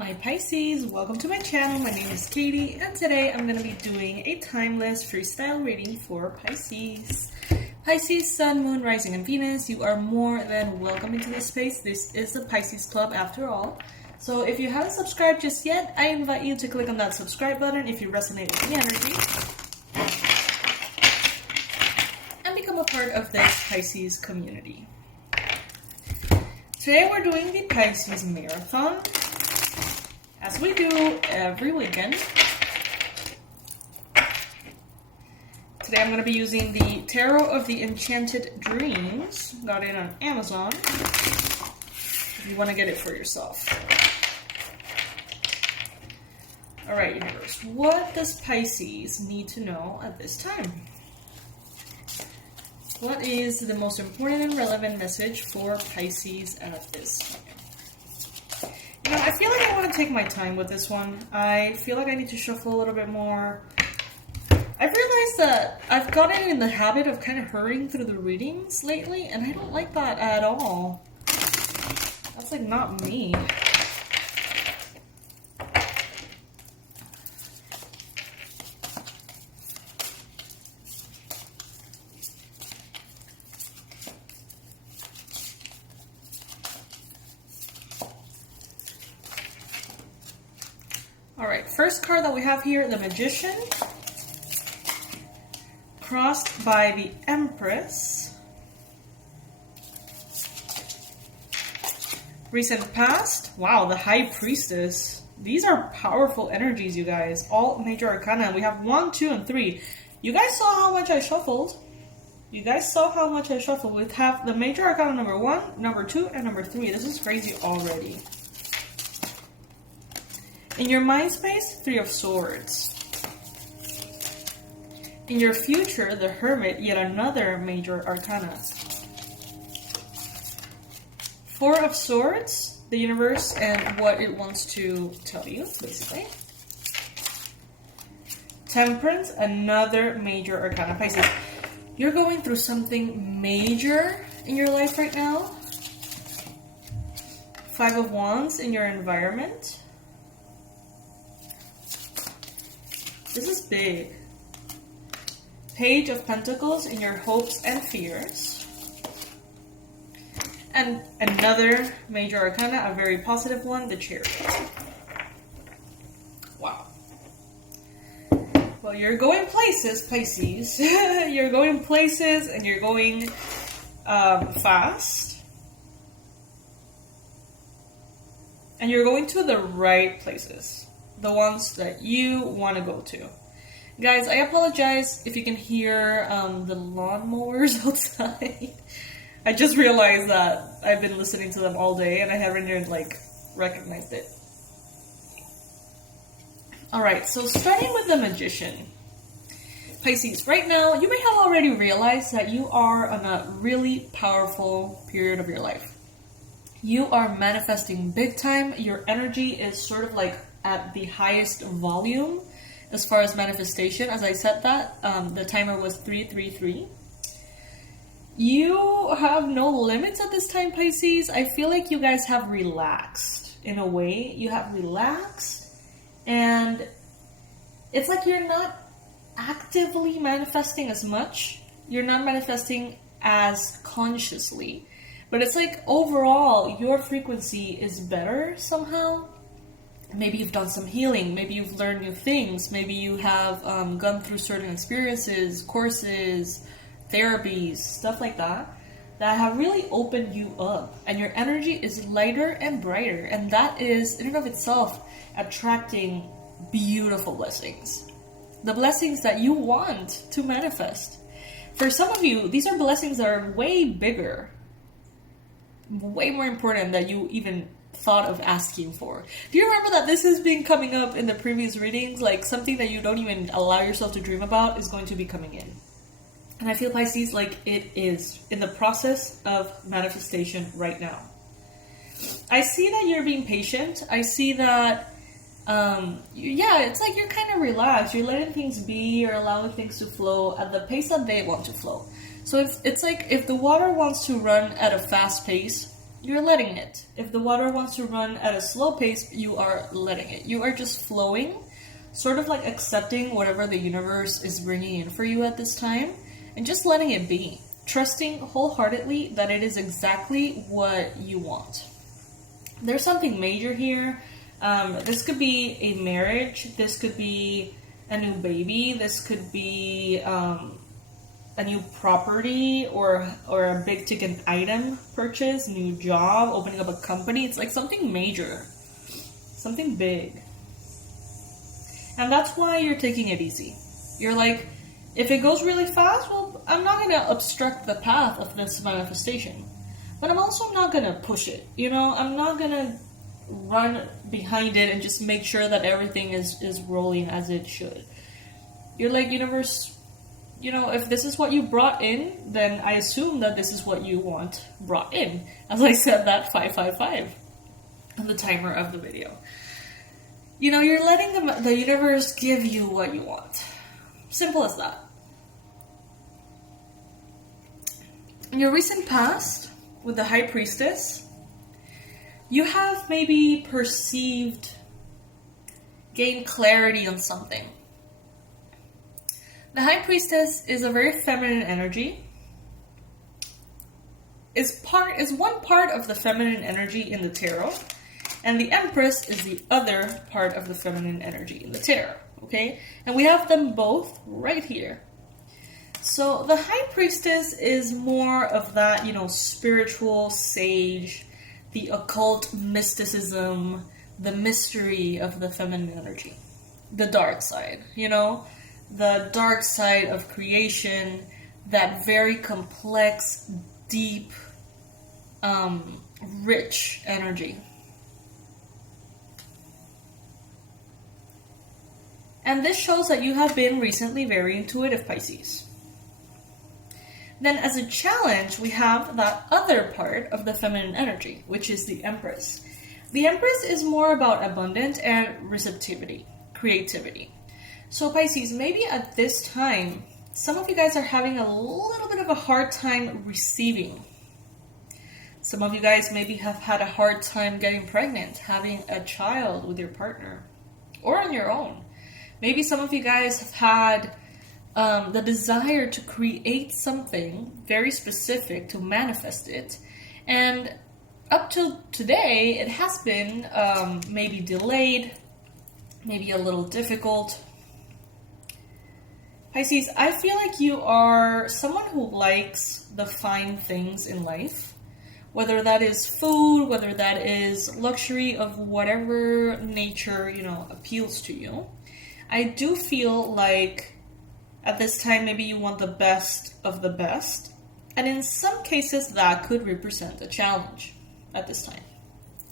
My Pisces, welcome to my channel. My name is Katie, and today I'm going to be doing a timeless freestyle reading for Pisces. Pisces, Sun, Moon, Rising, and Venus, you are more than welcome into this space. This is the Pisces Club after all. So if you haven't subscribed just yet, I invite you to click on that subscribe button if you resonate with the energy. And become a part of this Pisces community. Today we're doing the Pisces Marathon, as we do every weekend. Today I'm going to be using the Tarot of the Enchanted Dreams. Got it on Amazon, if you want to get it for yourself. Alright, universe, what does Pisces need to know at this time? What is the most important and relevant message for Pisces at this time? You know, I feel like I want to take my time with this one. I feel like I need to shuffle a little bit more. I've realized that I've gotten in the habit of kind of hurrying through the readings lately, and I don't like that at all. That's like not me. Alright, first card that we have here, the Magician, crossed by the Empress, recent past, wow, the High Priestess. These are powerful energies, you guys. All major arcana. We have 1, 2, and 3. You guys saw how much I shuffled. We have the major arcana number 1, number 2, and number 3. This is crazy already. In your mind space, 3 of Swords. In your future, the Hermit, yet another major arcana. 4 of Swords, the universe, and what it wants to tell you, basically. Temperance, another major arcana. Pisces, you're going through something major in your life right now. 5 of Wands in your environment. This is big. Page of Pentacles in your hopes and fears. And another major arcana, a very positive one, the Chariot. Wow. Well, you're going places, Pisces. You're going places and you're going fast. And you're going to the right places. The ones that you want to go to. Guys, I apologize if you can hear the lawnmowers outside. I just realized that I've been listening to them all day and I haven't even, like, recognized it. Alright, so starting with the Magician. Pisces, right now, you may have already realized that you are on a really powerful period of your life. You are manifesting big time. Your energy is sort of like at the highest volume as far as manifestation. As I said that, the timer was 333. You have no limits at this time, Pisces. I feel like you guys have relaxed in a way. You have relaxed, and it's like you're not actively manifesting as much. You're not manifesting as consciously, but it's like overall your frequency is better somehow. Maybe you've done some healing, maybe you've learned new things, maybe you have gone through certain experiences, courses, therapies, stuff like that, that have really opened you up, and your energy is lighter and brighter, and that is, in and of itself, attracting beautiful blessings. The blessings that you want to manifest. For some of you, these are blessings that are way bigger, way more important than you even thought of asking for. Do you remember that this has been coming up in the previous readings? Like something that you don't even allow yourself to dream about is going to be coming in. And I feel, Pisces, like it is in the process of manifestation right now. I see that you're being patient. I see that, it's like you're kind of relaxed. You're letting things be. You're allowing things to flow at the pace that they want to flow. So it's like if the water wants to run at a fast pace, you're letting it. If the water wants to run at a slow pace, you are letting it. You are just flowing, sort of like accepting whatever the universe is bringing in for you at this time, and just letting it be. Trusting wholeheartedly that it is exactly what you want. There's something major here. This could be a marriage. This could be a new baby. This could be a new property or a big ticket item purchase, new job, opening up a company. It's like something major, something big. And that's why you're taking it easy. You're like, if it goes really fast, well, I'm not going to obstruct the path of this manifestation. But I'm also not going to push it. You know, I'm not going to run behind it and just make sure that everything is rolling as it should. You're like, universe, you know, if this is what you brought in, then I assume that this is what you want brought in. As I said that 555 on the timer of the video. You know, you're letting the universe give you what you want. Simple as that. In your recent past, with the High Priestess, you have maybe gained clarity on something. The High Priestess is a very feminine energy. Is one part of the feminine energy in the tarot, and the Empress is the other part of the feminine energy in the tarot. Okay, and we have them both right here. So the High Priestess is more of that, you know, spiritual sage, the occult mysticism, the mystery of the feminine energy, the dark side, you know. The dark side of creation, that very complex, deep, rich energy. And this shows that you have been recently very intuitive, Pisces. Then as a challenge, we have that other part of the feminine energy, which is the Empress. The Empress is more about abundance and receptivity, creativity. So Pisces, maybe at this time, some of you guys are having a little bit of a hard time receiving. Some of you guys maybe have had a hard time getting pregnant, having a child with your partner, or on your own. Maybe some of you guys have had the desire to create something very specific, to manifest it. And up till today, it has been maybe delayed, maybe a little difficult. Pisces, I feel like you are someone who likes the fine things in life, whether that is food, whether that is luxury of whatever nature, you know, appeals to you. I do feel like at this time, maybe you want the best of the best. And in some cases, that could represent a challenge at this time.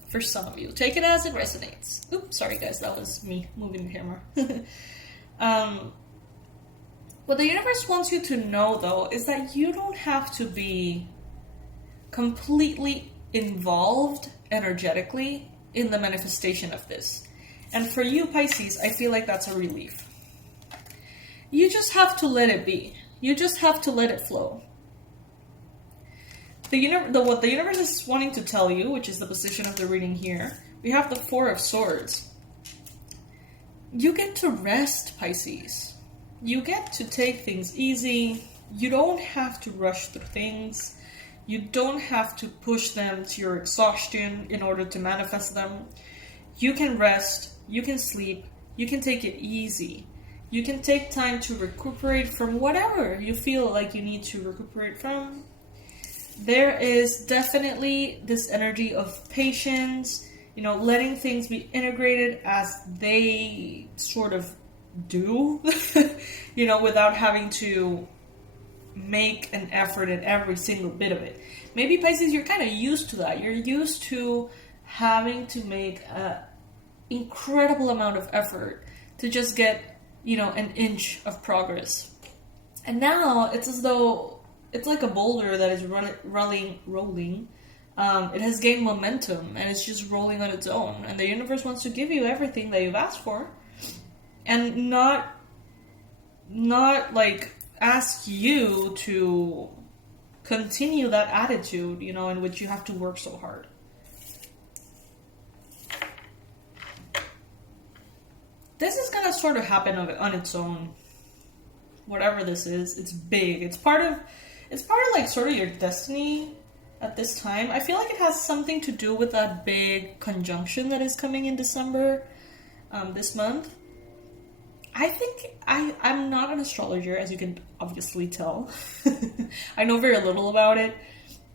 For some of you. Take it as it resonates. Oops, sorry guys, that was me moving the camera. What the universe wants you to know, though, is that you don't have to be completely involved energetically in the manifestation of this. And for you, Pisces, I feel like that's a relief. You just have to let it be. You just have to let it flow. What the universe is wanting to tell you, which is the position of the reading here, we have the Four of Swords. You get to rest, Pisces. You get to take things easy. You don't have to rush through things. You don't have to push them to your exhaustion in order to manifest them. You can rest. You can sleep. You can take it easy. You can take time to recuperate from whatever you feel like you need to recuperate from. There is definitely this energy of patience, you know, letting things be integrated as they sort of do, you know, without having to make an effort in every single bit of it. Maybe Pisces, you're kind of used to that. You're used to having to make an incredible amount of effort to just get, you know, an inch of progress. And now it's as though it's like a boulder that is rolling. It has gained momentum and it's just rolling on its own. And the universe wants to give you everything that you've asked for, and not like ask you to continue that attitude, you know, in which you have to work so hard. This is gonna sort of happen on its own. Whatever this is, it's big. It's part of like sort of your destiny at this time. I feel like it has something to do with that big conjunction that is coming in December, this month. I think I'm not an astrologer, as you can obviously tell. I know very little about it.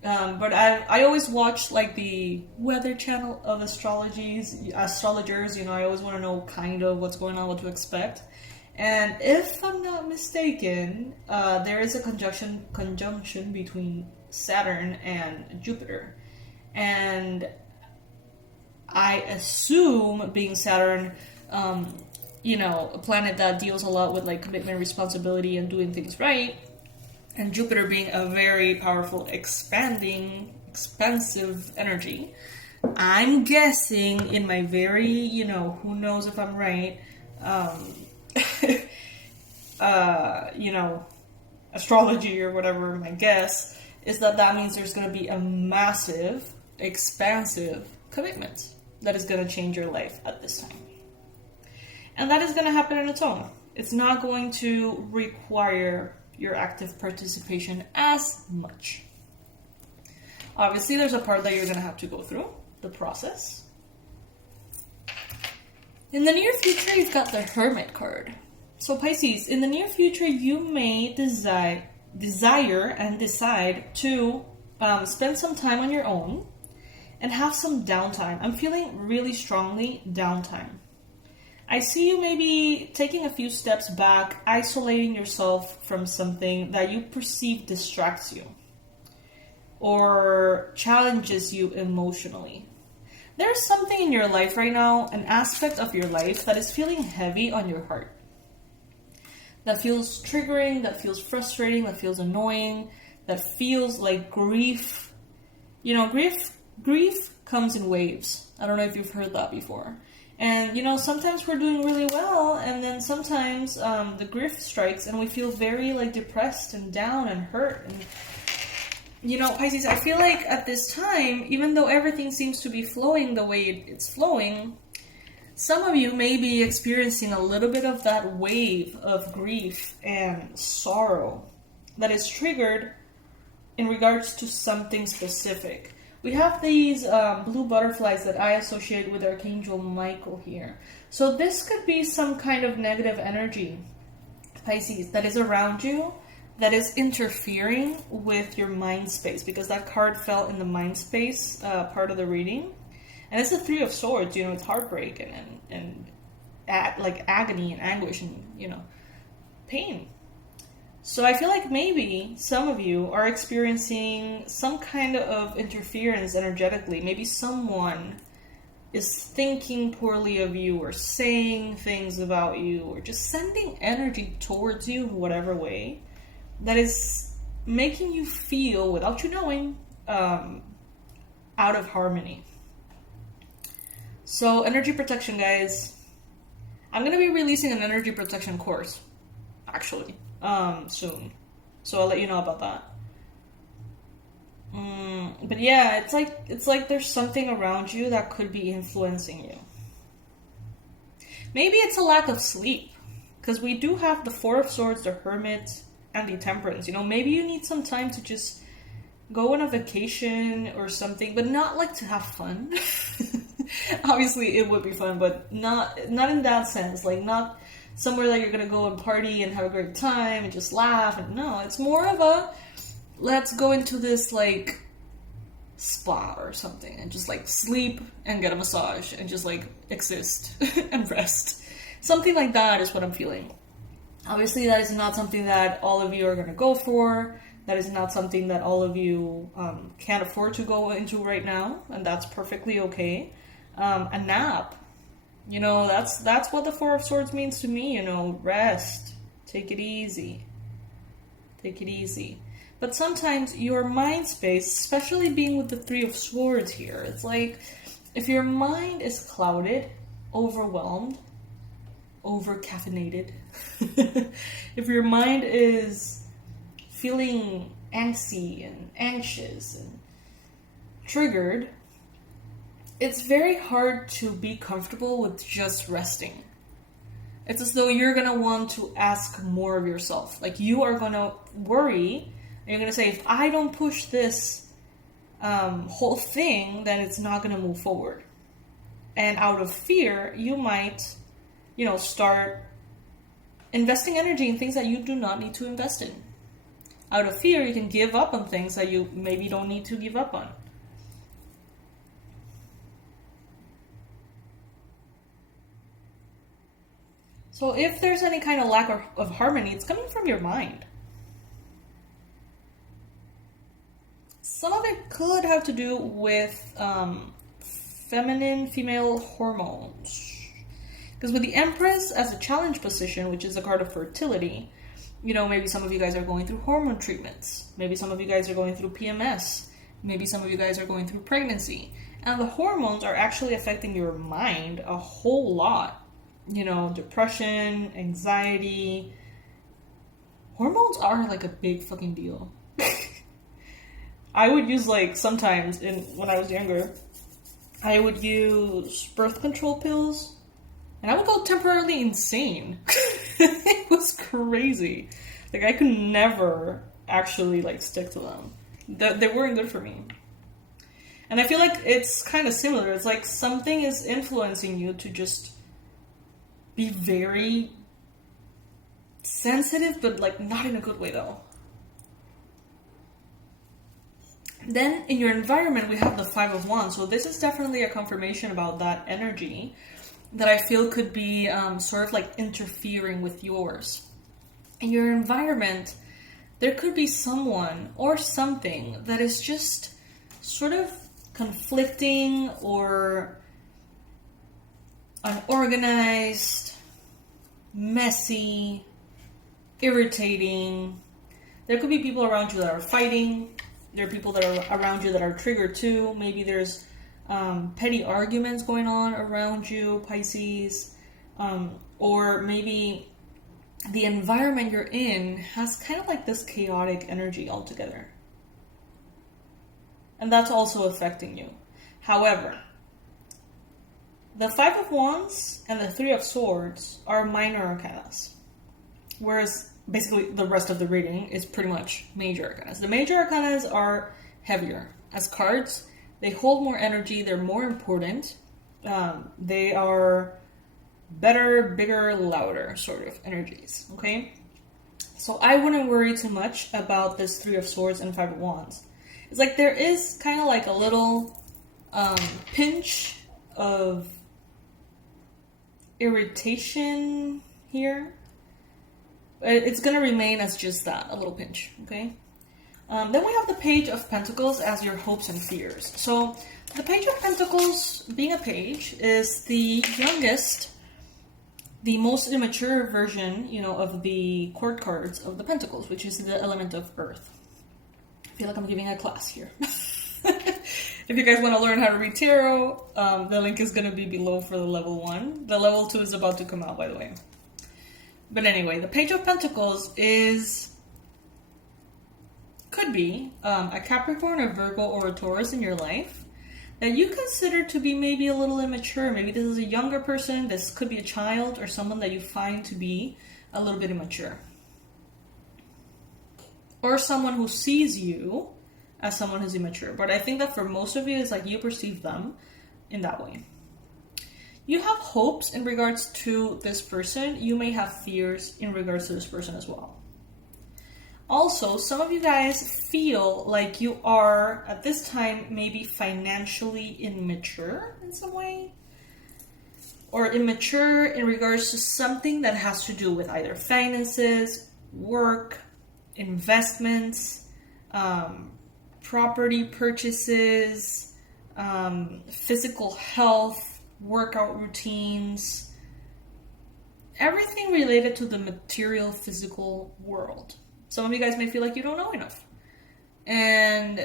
But I always watch like the weather channel of astrologers, you know, I always want to know kind of what's going on, what to expect. And if I'm not mistaken, there is a conjunction between Saturn and Jupiter. And I assume, being Saturn, you know, a planet that deals a lot with like commitment, responsibility, and doing things right, and Jupiter being a very powerful, expansive energy, I'm guessing in my very, you know, who knows if I'm right, you know, astrology or whatever, my guess is that means there's going to be a massive, expansive commitment that is going to change your life at this time. And that is going to happen on its own. It's not going to require your active participation as much. Obviously, there's a part that you're going to have to go through, the process. In the near future, you've got the Hermit card. So Pisces, in the near future, you may desire and decide to spend some time on your own and have some downtime. I'm feeling really strongly downtime. I see you maybe taking a few steps back, isolating yourself from something that you perceive distracts you or challenges you emotionally. There's something in your life right now, an aspect of your life that is feeling heavy on your heart. That feels triggering, that feels frustrating, that feels annoying, that feels like grief. You know, grief comes in waves. I don't know if you've heard that before. And, you know, sometimes we're doing really well, and then sometimes the grief strikes, and we feel very, like, depressed and down and hurt. And, you know, Pisces, I feel like at this time, even though everything seems to be flowing the way it's flowing, some of you may be experiencing a little bit of that wave of grief and sorrow that is triggered in regards to something specific. We have these blue butterflies that I associate with Archangel Michael here. So this could be some kind of negative energy, Pisces, that is around you, that is interfering with your mind space, because that card fell in the mind space part of the reading. And it's the Three of Swords, you know, it's heartbreak and like agony and anguish and, you know, pain. So I feel like maybe some of you are experiencing some kind of interference energetically. Maybe someone is thinking poorly of you or saying things about you or just sending energy towards you in whatever way that is making you feel, without you knowing, out of harmony. So energy protection, guys. I'm going to be releasing an energy protection course, actually. Soon. So I'll let you know about that. But yeah, it's like there's something around you that could be influencing you. Maybe it's a lack of sleep, because we do have the Four of Swords, the Hermit, and the Temperance. You know, maybe you need some time to just go on a vacation or something, but not like to have fun. Obviously, it would be fun, but not in that sense. Like, not somewhere that you're gonna go and party and have a great time and just laugh. And no, it's more of a, let's go into this like spa or something and just like sleep and get a massage and just like exist and rest. Something like that is what I'm feeling. Obviously, that is not something that all of you are gonna go for. That is not something that all of you can't afford to go into right now, and that's perfectly okay. A nap. You know, that's what the Four of Swords means to me, you know, rest, take it easy. Take it easy. But sometimes your mind space, especially being with the Three of Swords here, it's like if your mind is clouded, overwhelmed, over-caffeinated, if your mind is feeling angsty and anxious and triggered, it's very hard to be comfortable with just resting. It's as though you're going to want to ask more of yourself. Like, you are going to worry, and you're going to say, if I don't push this whole thing, then it's not going to move forward. And out of fear, you might, start investing energy in things that you do not need to invest in. Out of fear, you can give up on things that you maybe don't need to give up on. So if there's any kind of lack of harmony, it's coming from your mind. Some of it could have to do with female hormones. Because with the Empress as a challenge position, which is a card of fertility, maybe some of you guys are going through hormone treatments. Maybe some of you guys are going through PMS. Maybe some of you guys are going through pregnancy. And the hormones are actually affecting your mind a whole lot. Depression, anxiety. Hormones are like a big fucking deal. I would use sometimes when I was younger, I would use birth control pills and I would go temporarily insane. It was crazy. I could never actually stick to them. They weren't good for me. And I feel like it's kind of similar. It's like something is influencing you to just be very sensitive, but not in a good way though. Then in your environment, we have the Five of Wands. So this is definitely a confirmation about that energy that I feel could be sort of interfering with yours. In your environment, there could be someone or something that is just sort of conflicting or unorganized, messy, irritating. There could be people around you that are fighting. There are people that are around you that are triggered too. Maybe there's petty arguments going on around you, Pisces. Or maybe the environment you're in has kind of this chaotic energy altogether. And that's also affecting you. However, the Five of Wands and the Three of Swords are minor arcanas. Whereas basically the rest of the reading is pretty much major arcanas. The major arcanas are heavier. As cards, they hold more energy, they're more important. They are better, bigger, louder sort of energies, okay? So I wouldn't worry too much about this Three of Swords and Five of Wands. It's there is kind of a little pinch of irritation here. It's going to remain as just that, a little pinch, okay? Then we have the Page of Pentacles as your hopes and fears. So the Page of Pentacles, being a page, is the youngest, the most immature version, of the court cards of the Pentacles, which is the element of Earth. I feel like I'm giving a class here. If you guys want to learn how to read tarot, the link is going to be below for the level 1. The level 2 is about to come out, by the way. But anyway, the Page of Pentacles could be a Capricorn, a Virgo, or a Taurus in your life that you consider to be maybe a little immature. Maybe this is a younger person, this could be a child, or someone that you find to be a little bit immature. Or someone who sees you as someone who's immature. But I think that for most of you, it's you perceive them in that way. You have hopes in regards to this person. You may have fears in regards to this person as well. Also, some of you guys feel like you are, at this time, maybe financially immature in some way. Or immature in regards to something that has to do with either finances, work, investments, property purchases, physical health, workout routines, everything related to the material physical world. Some of you guys may feel like you don't know enough. And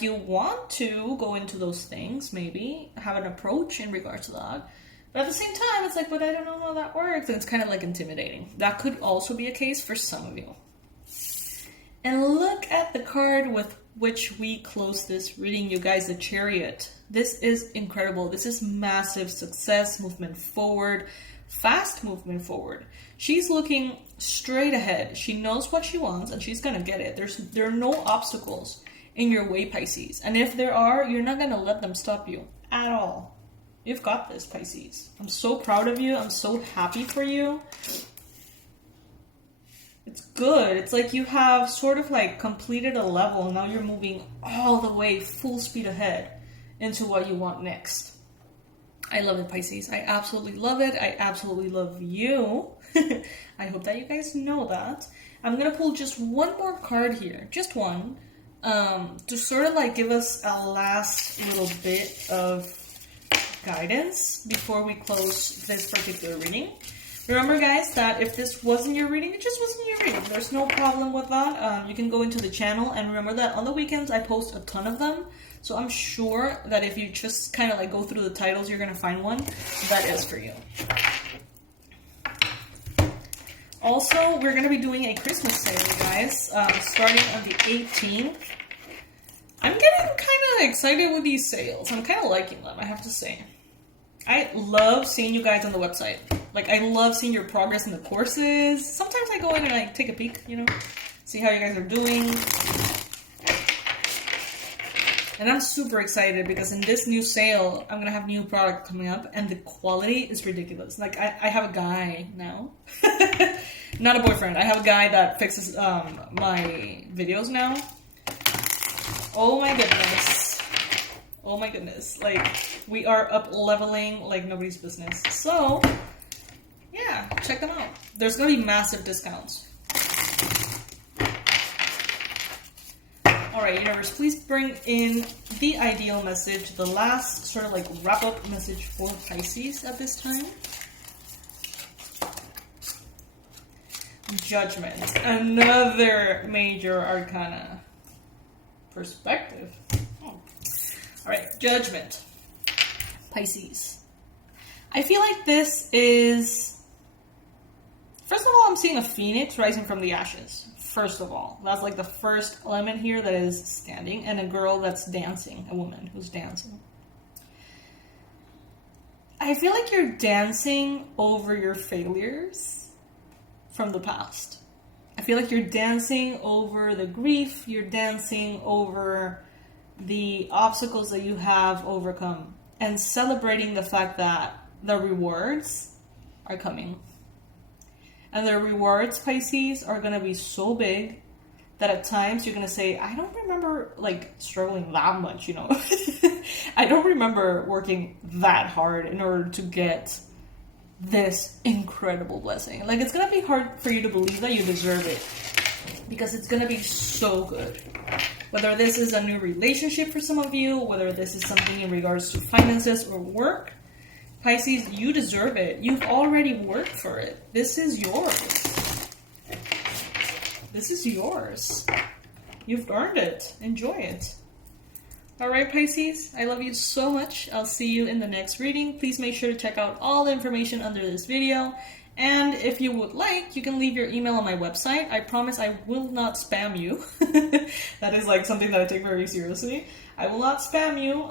you want to go into those things, maybe, have an approach in regards to that. But at the same time, it's but I don't know how that works. And it's kind of intimidating. That could also be a case for some of you. And look at the card with which we close this reading, you guys, the Chariot. This is incredible. This is massive success, movement forward, fast movement forward. She's looking straight ahead. She knows what she wants and she's gonna get it. There are no obstacles in your way, Pisces. And if there are, you're not gonna let them stop you at all. You've got this, Pisces. I'm so proud of you. I'm so happy for you. It's good. It's like you have sort of like completed a level and now you're moving all the way full speed ahead into what you want next. I love it, Pisces. I absolutely love it. I absolutely love you. I hope that you guys know that. I'm going to pull just one more card here. Just one. To sort of like give us a last little bit of guidance before we close this particular reading. Remember, guys, that if this wasn't your reading, it just wasn't your reading. There's no problem with that. You can go into the channel, and remember that on the weekends I post a ton of them. So I'm sure that if you just kind of like go through the titles, you're going to find one that is for you. Also, we're going to be doing a Christmas sale, you guys, starting on the 18th. I'm getting kind of excited with these sales. I'm kind of liking them, I have to say. I love seeing you guys on the website. Like, I love seeing your progress in the courses. Sometimes I go in and like take a peek, you know, see how you guys are doing. And I'm super excited because in this new sale, I'm going to have new product coming up and the quality is ridiculous. Like, I have a guy now. Not a boyfriend. I have a guy that fixes my videos now. Oh my goodness. Oh my goodness. Like, we are up leveling like nobody's business. So, yeah, check them out. There's going to be massive discounts. Alright, universe, please bring in the ideal message, the last sort of like wrap-up message for Pisces at this time. Judgment, another major arcana. Perspective. Oh. Alright, Judgment. Pisces. I feel like this is... First of all, I'm seeing a phoenix rising from the ashes. First of all, that's like the first element here that is standing, and a girl that's dancing, a woman who's dancing. I feel like you're dancing over your failures from the past. I feel like you're dancing over the grief, you're dancing over the obstacles that you have overcome, and celebrating the fact that the rewards are coming. And the rewards, Pisces, are going to be so big that at times you're going to say, I don't remember, like, struggling that much, you know. I don't remember working that hard in order to get this incredible blessing. Like, it's going to be hard for you to believe that you deserve it. Because it's going to be so good. Whether this is a new relationship for some of you, whether this is something in regards to finances or work, Pisces, you deserve it. You've already worked for it. This is yours. This is yours. You've earned it. Enjoy it. Alright, Pisces, I love you so much. I'll see you in the next reading. Please make sure to check out all the information under this video. And if you would like, you can leave your email on my website. I promise I will not spam you. That is like something that I take very seriously. I will not spam you,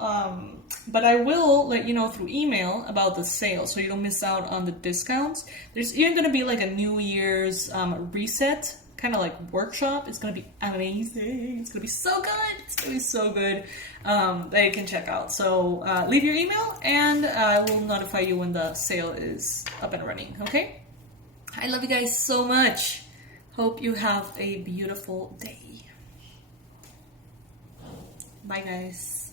but I will let you know through email about the sale so you don't miss out on the discounts. There's even going to be like a New Year's reset kind of like workshop. It's going to be amazing. It's going to be so good. It's going to be so good that you can check out. So leave your email and I will notify you when the sale is up and running. Okay? I love you guys so much. Hope you have a beautiful day. Bye, guys.